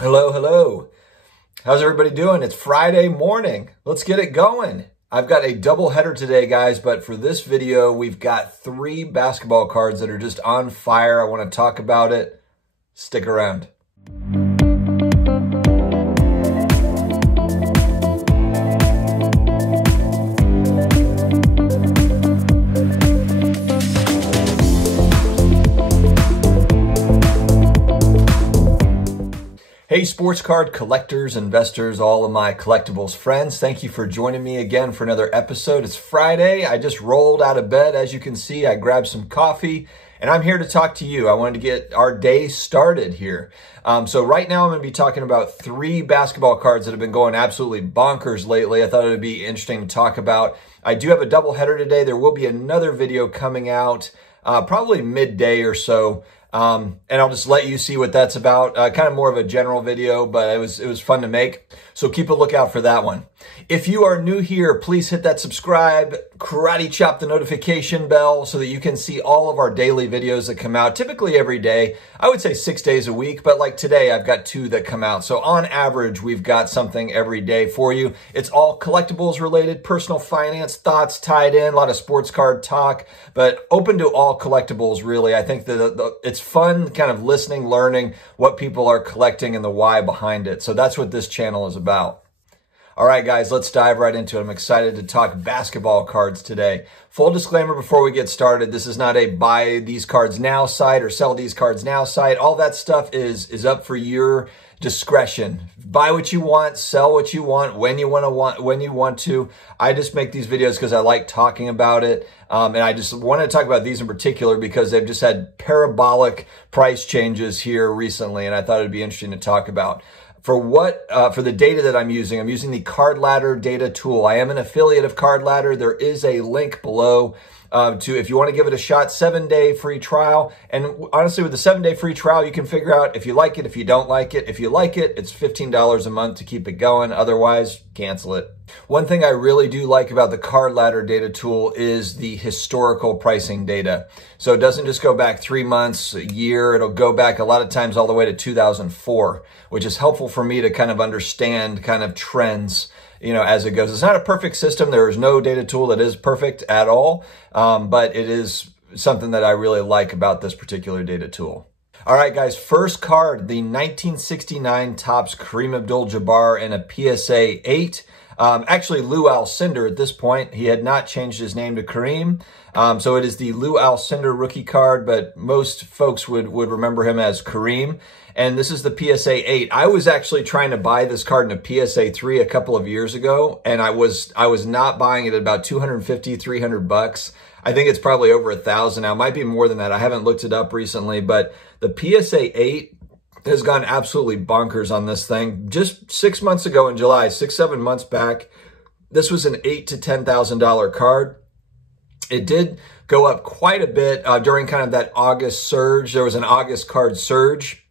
Hello, hello. How's everybody doing? It's Friday morning. Let's get it going. I've got a double header today, guys, but for this video, we've got 3 basketball cards that are just on fire. I want to talk about it. Stick around. Hey, sports card collectors, investors, all of my collectibles friends. Thank you for joining me again for another episode. It's Friday. I just rolled out of bed. As you can see, I grabbed some coffee and I'm here to talk to you. I wanted to get our day started here. So right now I'm going to be talking about 3 basketball cards that have been going absolutely bonkers lately. I thought it would be interesting to talk about. I do have a double header today. There will be another video coming out probably midday or so. And I'll just let you see what that's about. Kind of more of a general video, but it was fun to make. So keep a lookout for that one. If you are new here, please hit that subscribe, karate chop the notification bell so that you can see all of our daily videos that come out typically every day. I would say 6 days a week, but like today, I've got 2 that come out. So on average, we've got something every day for you. It's all collectibles related, personal finance thoughts tied in, a lot of sports card talk, but open to all collectibles really. I think that it's fun kind of listening, learning what people are collecting and the why behind it. So that's what this channel is about. All right, guys, let's dive right into it. I'm excited to talk basketball cards today. Full disclaimer before we get started, this is not a buy these cards now site or sell these cards now site. All that stuff is up for your discretion. Buy what you want, sell what you want, when you want to. I just make these videos because I like talking about it. And I just want to talk about these in particular because they've just had parabolic price changes here recently, and I thought it'd be interesting to talk about. For the data that I'm using the Card Ladder data tool. I am an affiliate of Card Ladder. There is a link below to if you want to give it a shot, 7-day free trial. And honestly, with the 7-day free trial, you can figure out if you like it, if you don't like it. If you like it, it's $15 a month to keep it going. Otherwise, cancel it. One thing I really do like about the Card Ladder data tool is the historical pricing data. So it doesn't just go back 3 months, a year. It'll go back a lot of times all the way to 2004, which is helpful for me to kind of understand kind of trends, as it goes. It's not a perfect system. There is no data tool that is perfect at all, but it is something that I really like about this particular data tool. All right, guys, first card, the 1969 Topps Kareem Abdul-Jabbar in a PSA 8. Actually, Lou Alcindor at this point. He had not changed his name to Kareem. So it is the Lou Alcindor rookie card, but most folks would remember him as Kareem. And this is the PSA 8. I was actually trying to buy this card in a PSA 3 a couple of years ago, and I was not buying it at about $250, $300. I think it's probably over $1,000 now. It might be more than that. I haven't looked it up recently, but the PSA 8 has gone absolutely bonkers on this thing. Just 6 months ago in July, 6-7 months back, this was an $8,000 to $10,000 card. It did go up quite a bit during kind of that August surge. There was an August card surge,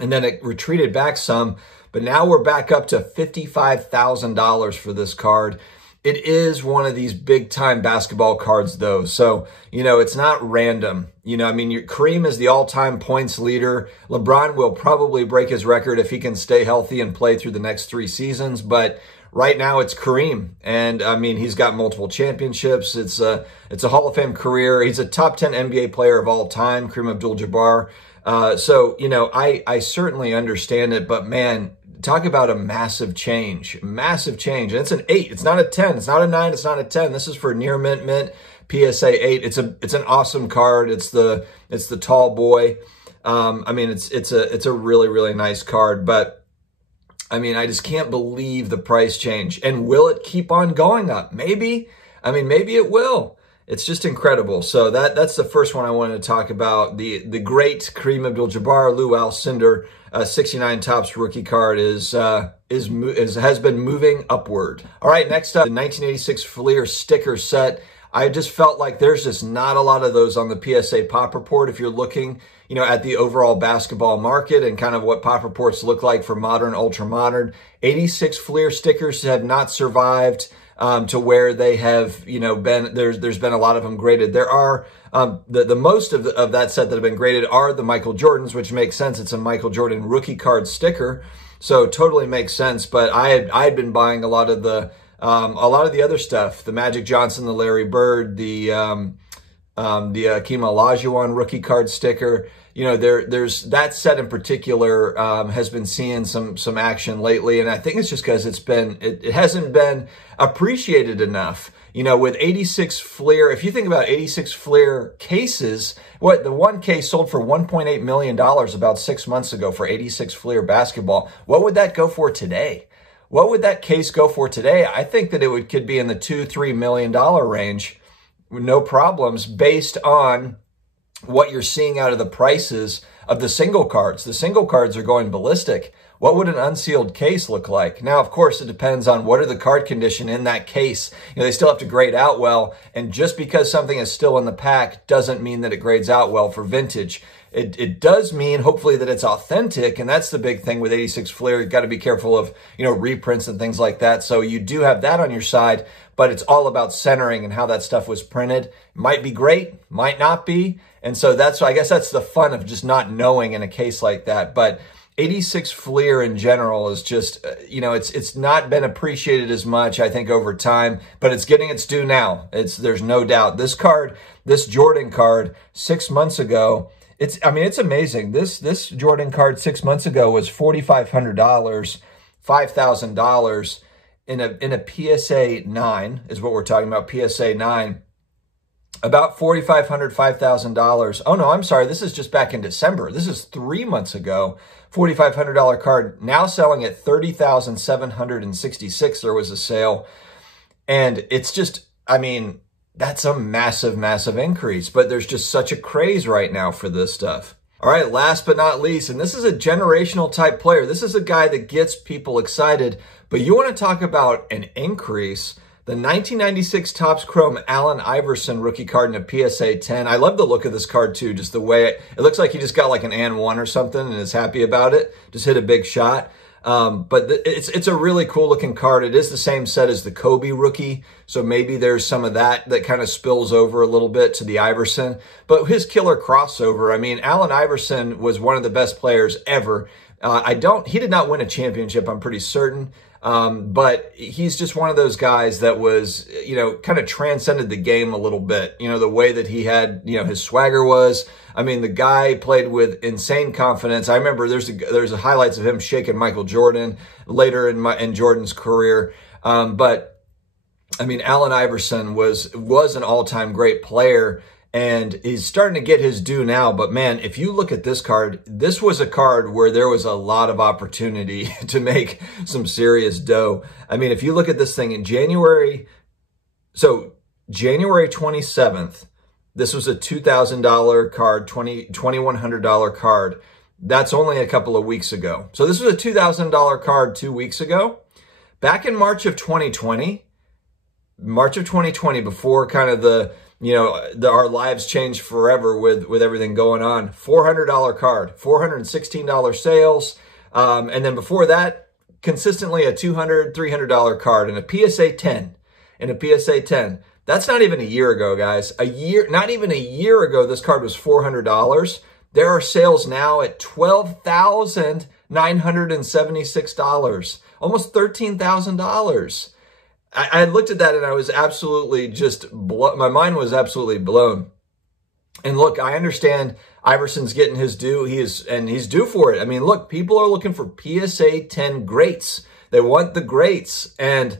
and then it retreated back some, but now we're back up to $55,000 for this card. It is one of these big time basketball cards though. So, it's not random. Kareem is the all-time points leader. LeBron will probably break his record if he can stay healthy and play through the next 3 seasons. But right now it's Kareem. And he's got multiple championships. It's a Hall of Fame career. He's a top 10 NBA player of all time, Kareem Abdul-Jabbar. So, I certainly understand it, but man, talk about a massive change. And it's an 8. It's not a 10. It's not a 9. It's not a 10. This is for near mint PSA 8. It's an awesome card. It's the tall boy. It's a really, really nice card, but I just can't believe the price change. And will it keep on going up? Maybe. Maybe it will. It's just incredible. So that's the first one I wanted to talk about. The great Kareem Abdul-Jabbar, Lou Alcindor, 69 Topps rookie card has been moving upward. All right, next up, the 1986 Fleer sticker set. I just felt like there's just not a lot of those on the PSA Pop Report. If you're looking, at the overall basketball market and kind of what Pop Reports look like for modern, ultra modern, 86 Fleer stickers have not survived to where they have, been, there's been a lot of them graded. There are, the most of that set that have been graded are the Michael Jordans, which makes sense. It's a Michael Jordan rookie card sticker. So totally makes sense. But I had been buying a lot of the other stuff, the Magic Johnson, the Larry Bird, the Akeem Olajuwon rookie card sticker. There's that set in particular has been seeing some action lately, and I think it's just because it hasn't been appreciated enough. With 86 Fleer, if you think about 86 Fleer cases, the one case sold for $1.8 million about 6 months ago for 86 Fleer basketball. What would that go for today? What would that case go for today? I think that it could be in the $2-3 million range, no problems, based on what you're seeing out of the prices of the single cards. The single cards are going ballistic. What would an unsealed case look like? Now, of course, it depends on what are the card condition in that case. They still have to grade out well, and just because something is still in the pack doesn't mean that it grades out well for vintage. It does mean, hopefully, that it's authentic, and that's the big thing with 86 Fleer. You've got to be careful of, reprints and things like that. So you do have that on your side, but it's all about centering and how that stuff was printed. Might be great, might not be. And so I guess that's the fun of just not knowing in a case like that. But 86 Fleer in general is just, it's not been appreciated as much, I think, over time, but it's getting its due now. There's no doubt. This Jordan card 6 months ago, it's amazing. This Jordan card 6 months ago was $4,500, $5,000 in a PSA 9 is what we're talking about, PSA 9. About $4,500, $5,000. Oh, no, I'm sorry. This is just back in December. This is 3 months ago. $4,500 card, now selling at $30,766. There was a sale. And it's just, that's a massive, massive increase. But there's just such a craze right now for this stuff. All right, last but not least, and this is a generational type player. This is a guy that gets people excited. But you want to talk about an increase. The 1996 Topps Chrome Allen Iverson rookie card in a PSA 10. I love the look of this card too, just the way it looks like he just got like an and one or something and is happy about it. Just hit a big shot. But it's a really cool looking card. It is the same set as the Kobe rookie, so maybe there's some of that kind of spills over a little bit to the Iverson. But his killer crossover, Allen Iverson was one of the best players ever. He did not win a championship, I'm pretty certain. But he's just one of those guys that was, kind of transcended the game a little bit. The way that he had, his swagger was. The guy played with insane confidence. I remember there's a highlights of him shaking Michael Jordan later in Jordan's career. But Allen Iverson was an all-time great player. And he's starting to get his due now. But man, if you look at this card, this was a card where there was a lot of opportunity to make some serious dough. If you look at this thing in January 27th, this was a $2,000 card, $2,100 card. That's only a couple of weeks ago. So this was a $2,000 card 2 weeks ago. Back in March of 2020, before kind of our lives changed forever with everything going on. $400 card, $416 sales. And then before that, consistently a $200, $300 card and a PSA 10. That's not even a year ago, guys. Not even a year ago, this card was $400. There are sales now at $12,976, almost $13,000. I looked at that and I was absolutely my mind was absolutely blown. And look, I understand Iverson's getting his due. He's due for it. Look, people are looking for PSA 10 greats. They want the greats and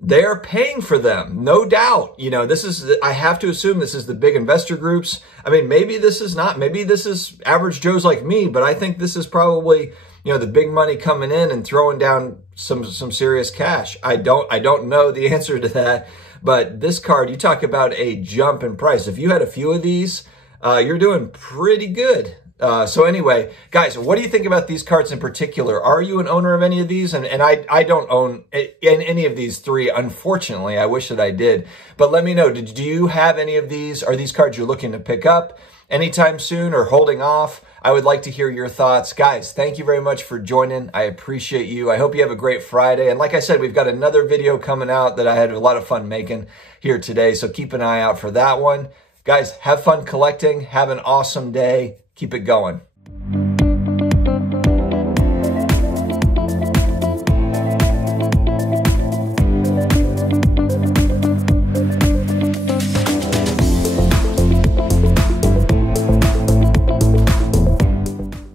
they are paying for them, no doubt. I have to assume this is the big investor groups. Maybe this is not. Maybe this is average Joes like me, but I think this is probably, the big money coming in and throwing down some serious cash. I don't know the answer to that, but this card, you talk about a jump in price. If you had a few of these, you're doing pretty good. So anyway, guys, what do you think about these cards in particular? Are you an owner of any of these? And I don't own any of these three, unfortunately. I wish that I did. But let me know, do you have any of these? Are these cards you're looking to pick up anytime soon or holding off? I would like to hear your thoughts. Guys, thank you very much for joining. I appreciate you. I hope you have a great Friday. And like I said, we've got another video coming out that I had a lot of fun making here today. So keep an eye out for that one. Guys, have fun collecting. Have an awesome day. Keep it going.